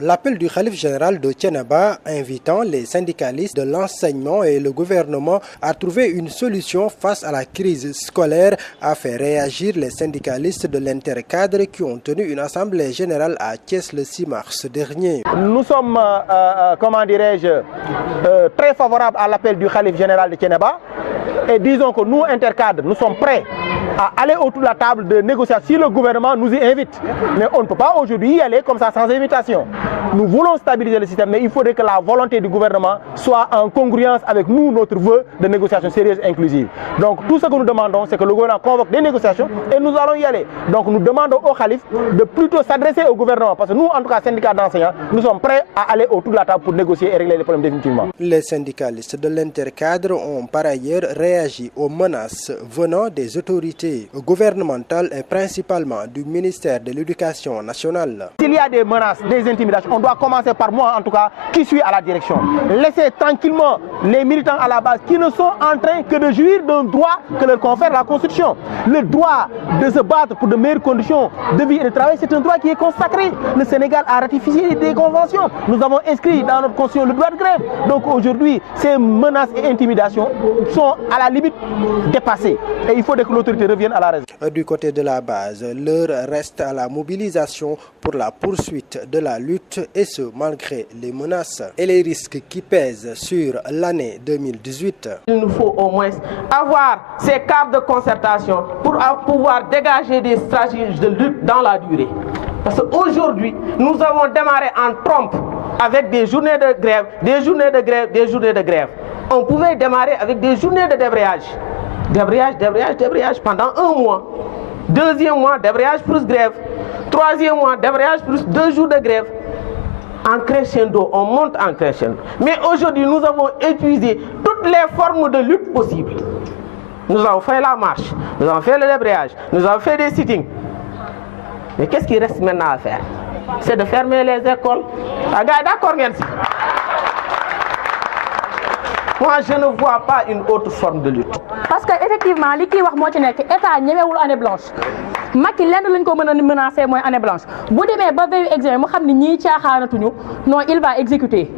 L'appel du khalife général de Thiénaba invitant les syndicalistes de l'enseignement et le gouvernement à trouver une solution face à la crise scolaire a fait réagir les syndicalistes de l'intercadre qui ont tenu une assemblée générale à Thiès le 6 mars dernier. Nous sommes, comment dirais-je, très favorables à l'appel du khalife général de Thiénaba et disons que nous, intercadres, nous sommes prêts à aller autour de la table de négociation si le gouvernement nous y invite. Mais on ne peut pas aujourd'hui y aller comme ça sans invitation. Nous voulons stabiliser le système, mais il faudrait que la volonté du gouvernement soit en congruence avec nous, notre vœu de négociation sérieuse et inclusive. Donc tout ce que nous demandons, c'est que le gouvernement convoque des négociations et nous allons y aller. Donc nous demandons au khalife de plutôt s'adresser au gouvernement, parce que nous, en tout cas, syndicats d'enseignants, nous sommes prêts à aller autour de la table pour négocier et régler les problèmes définitivement. Les syndicalistes de l'intercadre ont par ailleurs réagi aux menaces venant des autorités gouvernementales et principalement du ministère de l'Éducation nationale. S'il y a des menaces, des intimidations, on doit commencer par moi en tout cas, qui suis à la direction. Laissez tranquillement les militants à la base qui ne sont en train que de jouir d'un droit que leur confère la Constitution. Le droit de se battre pour de meilleures conditions de vie et de travail, c'est un droit qui est consacré. Le Sénégal a ratifié des conventions. Nous avons inscrit dans notre Constitution le droit de grève. Donc aujourd'hui, ces menaces et intimidations sont à la limite dépassées. Et il faut que l'autorité revienne à la raison. Du côté de la base, l'heure reste à la mobilisation pour la poursuite de la lutte et ce malgré les menaces et les risques qui pèsent sur l'année 2018. Il nous faut au moins avoir ces cadres de concertation pour pouvoir dégager des stratégies de lutte dans la durée. Parce qu'aujourd'hui, nous avons démarré en trompe avec des journées de grève, des journées de grève, des journées de grève. On pouvait démarrer avec des journées de débrayage. Débrayage pendant un mois. Deuxième mois, débrayage plus grève. Troisième mois, débrayage plus 2 jours de grève. En crescendo, on monte en crescendo. Mais aujourd'hui, nous avons épuisé toutes les formes de lutte possibles. Nous avons fait la marche, nous avons fait le débrayage, nous avons fait des sittings. Mais qu'est-ce qui reste maintenant à faire? C'est de fermer les écoles. D'accord, merci. Moi, je ne vois pas une autre forme de lutte. Parce qu'effectivement, ce qui est dit, c'est que l'État n'a pas l'année blanche. Macky lenn lañ ko mën a menacer mooy année blanche bu demee ba veille examen mu xam ne ñii caaxaanatuñu non il va exécuter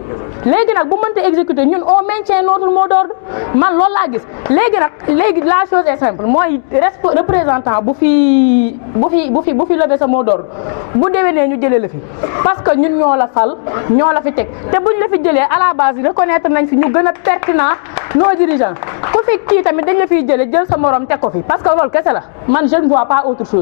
léegi nag bu mënta exécuter ñun on maintient notre mot d'ordre man loolu laa gis léegi la chose est simple mooy représentant bu fi lever sa mot d'ordre bu déwénee ñu jëlee la fi parce que ñun ñoo la fal ñoo la fi teg te buñ la fi jëlee à la base reconnaître nañ fi ñu gën a pertinent nos dirigeants ku fi kii tamit dañ la fiy jëlee jël sa morom teg ko fi parce que loolu kese la man je ne vois pas autre chose.